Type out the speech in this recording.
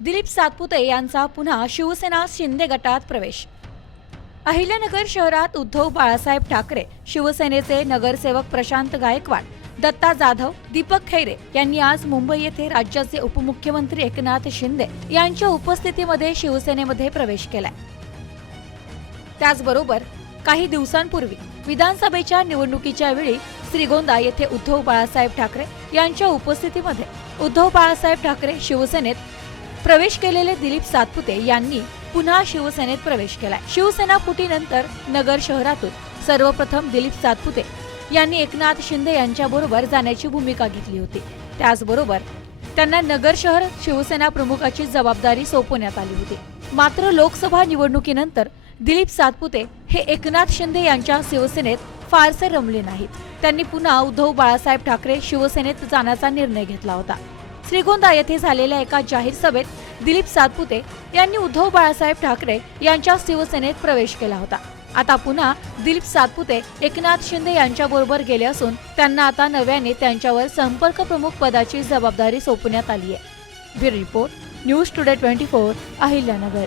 दिलीप सातपुते यांचा पुन्हा शिवसेना शिंदे गटात प्रवेश. अहिल्यानगर शहरात उद्धव बाळासाहेब ठाकरे शिवसेनेचे नगरसेवक प्रशांत गायकवाड दत्ता जाधव दीपक खैरे यांनी आज मुंबई येथे राज्याचे उपमुख्यमंत्री एकनाथ शिंदे यांच्या उपस्थितीमध्ये शिवसेनेमध्ये प्रवेश केलाय. त्याचबरोबर काही दिवसांपूर्वी विधानसभेच्या निवडणुकीच्या वेळी श्रीगोंदा येथे उद्धव बाळासाहेब ठाकरे यांच्या उपस्थितीमध्ये उद्धव बाळासाहेब ठाकरे शिवसेनेत प्रवेश केलेले दिलीप सातपुते यांनी पुन्हा शिवसेनेत प्रवेश केलाय. शिवसेना फुटीनंतर नगर शहरातून सर्वप्रथम दिलीप सातपुते यांनी एकनाथ शिंदे यांच्याबरोबर जाण्याची भूमिका घेतली होती. त्याचबरोबर त्यांना नगर शहर शिवसेना प्रमुखाची जबाबदारी सोपवण्यात आली होती. मात्र लोकसभा निवडणुकीनंतर दिलीप सातपुते हे एकनाथ शिंदे यांच्या शिवसेनेत फारसे रमले नाहीत. त्यांनी पुन्हा उद्धव बाळासाहेब ठाकरे शिवसेनेत जाण्याचा निर्णय घेतला होता. श्रीगोंदा येथे झालेल्या एका जाहीर सभेत दिलीप सातपुते यांनी उद्धव बाळासाहेब ठाकरे यांच्या शिवसेनेत प्रवेश केला होता. आता पुन्हा दिलीप सातपुते एकनाथ शिंदे यांच्याबरोबर गेले असून त्यांना आता नव्याने त्यांच्यावर संपर्क प्रमुख पदाची जबाबदारी सोपवण्यात आली आहे. Bureau report News Today twenty four Ahilyanagar.